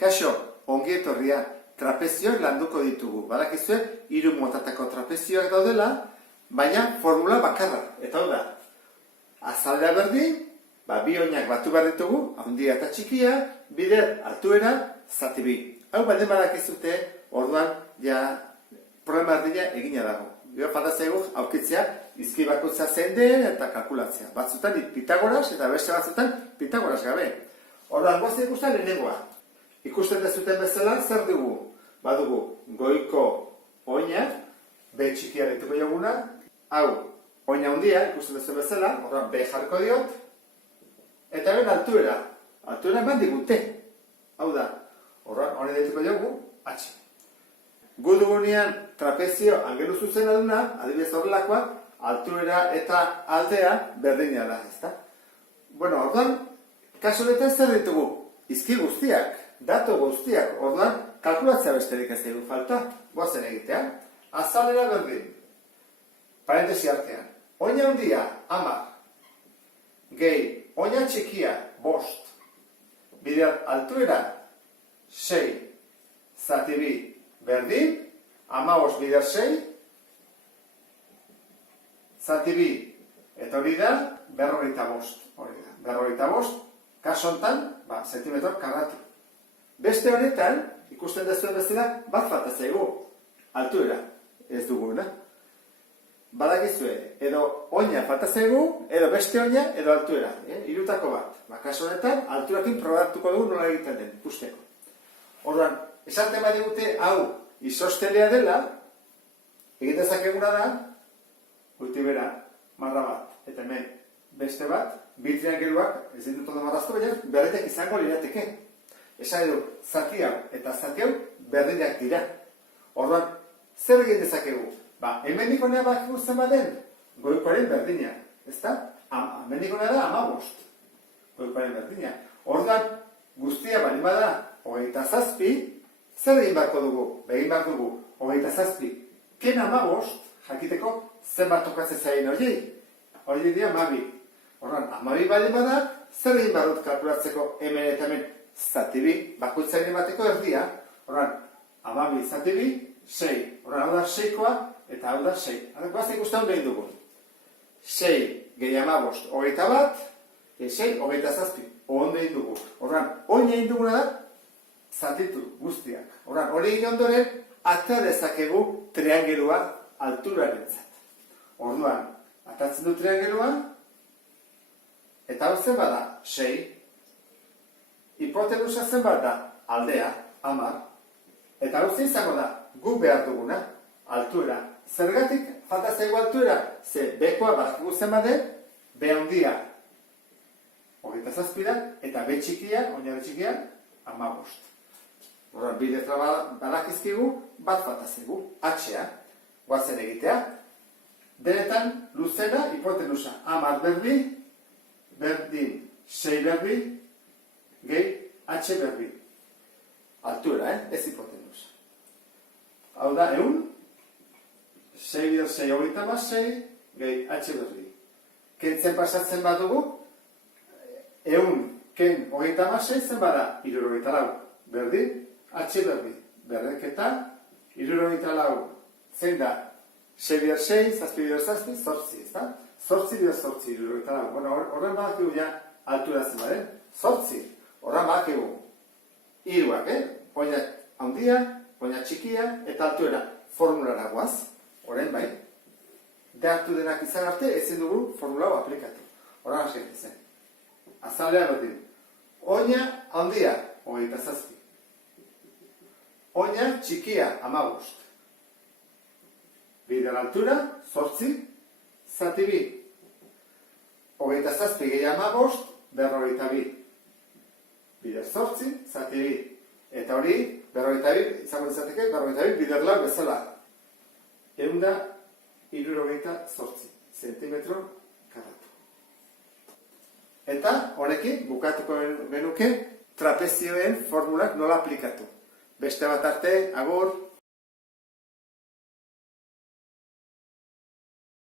Kaixo, ongi etorria, trapezioak landuko ditugu. Badakizue, 3 motatako trapezioak daudela, baina formula bakarra. Eta hau da, azaldea berdin, bi oinak batu behar ditugu, handia eta txikia, bider altuera, zati bi. Hau baldin badakizute, orduan, problema erdina egina dago. Gero falta zaigu aurkitzea, izki bakoitza zein den eta kalkulatzea. Batzutan Pitagoras eta beste batzutan Pitagoras gabe. Orduan, goazte ikusten lehenengoa. Ikusten dezuten bezala, zer dugu? Badugu, goiko oina, B txikia dituko joguna, hau, oina handia, ikusten dezuten bezala, orduan B jarko diot, eta ben altuera. Altuera eman digute. Hau da, orduan, hori dituko jogu, H. Gu dugunean trapezio angelu zuzena duna, adibidez horrelakoa, altuera eta aldea berdina da, ezta? Bueno, orduan, kasu honetan zer ditugu? Izki guztiak, datu guztiak, orduan, kalkulatzea besterik ez dugu falta, goazen egitea. Azalera berdin, parentesi artean, oina handia, 10, gehi, oina txikia, 5, bider altuera, 6, zati bi, berdin, 15 bider 6, zati bi, eta hori da, 45, hori da, 45, kaso hontan, zentimetro karratu. Beste honetan, ikusten dezuen bezala, bat falta zaigu, altuera, ez duguna. Badakizue, edo oina falta zaigu, edo beste oina, edo altuera, hirutako bat. Kaso honetan, alturakin probatuko dugu nola egiten den, ikusteko. Orduan, esaten badigute, hau, isostelea dela, egiten zakeguna da, goiti bera, marra bat, eta hemen beste bat, bi triangeluak, ez ditut ondo marraztu, baina berdinak izango lirateke. Esan edo, zati hau eta zati hau berdinak dira. Orduan, zer egin dezakegu? Hemendik honea bakigu zen baden, goikoaren berdina, ezta? Hemendik honea da 15, goikoaren berdina. Orduan, guztia bali bada, 27, zer egin barko dugu? Egin behar dugu, 27, ken 15, jakiteko zenbat tokatzen zain horiei. Horiei dira 12. Orduan, 12 bali bada, zer egin behar dut kalkulatzeko hemen eta hemen? Zati bi, bakoitzaren bateko erdia, orduan, 12 zati bi, 6. Orduan, hau da 6koa, eta hau da 6. Guazte ikusten hon egin dugu. 6 gehi 15, 21, 6, 27. Ondo egin dugu. Orduan, oin egin duguna da, zatitu guztiak. Orduan, hori egin ondoren, ata dezakegu triangelua alturaren zat. Orduan, atatzen du triangelua, eta hau zen bada, 6. Hipotenusa zenbat da, aldea, 10, eta hau izango da, gu behar duguna, altuera. Zergatik falta zaigu altuera, ze bekoa badakigu zenbat den, B handia, 27 da, eta B txikia, oinarri txikia, 15. Horren, bi letra badakizkigu, bat falta zaigu, H-a, goazen egitea. Denetan, luzena, hipotenusa, 10 berbi, berdin, 6 berbi, gehi, H berbi. Altura, ez hipotenusa. Hau da, 100, 6 bider 6, 26, gehi, H berbi. Kentzen pasatzen badugu, 100, ken 26, zen bada, 74, berdin, H berbi. Berreketa, 74, zein da, 6 bider 6, 7 bider 7, 8, ez da? 8 bider 8, 74. Bueno, horren badakigu ja, altura zen baden, 8. Horran badakigu, hiruak, oina handia, oina txikia, eta altuera formulara guaz, horren bai, dehartu denak izan arte, ezin dugu formula hau aplikatu. Horran hasi zen. Azalea berdin. Oina handia, 27. Oina txikia, 15. Bider altura, 8, zati bi. 27 gehi 15, 42. Bider 8, zati bi. Eta hori, 42, izango izateke, 42 bider lau bezala. 168 zentimetro karratu. Eta honekin, bukatuko genuke, trapezioen formulak nola aplikatu. Beste bat arte, agur!